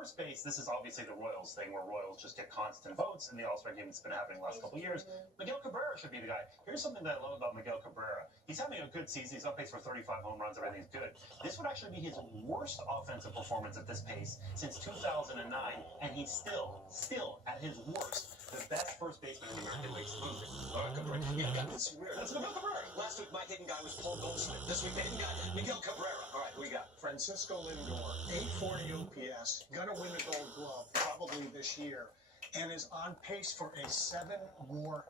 first base, this is obviously the Royals thing, where Royals just get constant votes in the All-Star game that's been happening the last couple of years. Miguel Cabrera should be the guy. Here's something that I love about Miguel Cabrera. He's having a good season. He's on pace for 35 home runs. Everything's good. This would actually be his worst offensive performance at this pace since 2009, and he's still at his worst. The best first baseman in the American League. All right, Cabrera. Yeah, that's weird. That's Miguel Cabrera. Last week, my hitting guy was Paul Goldschmidt. This week, the hitting guy, Miguel Cabrera. All right, who we got? Francisco Lindor, 840 OPS, gonna win the Gold Glove probably this year, and is on pace for a 7 WAR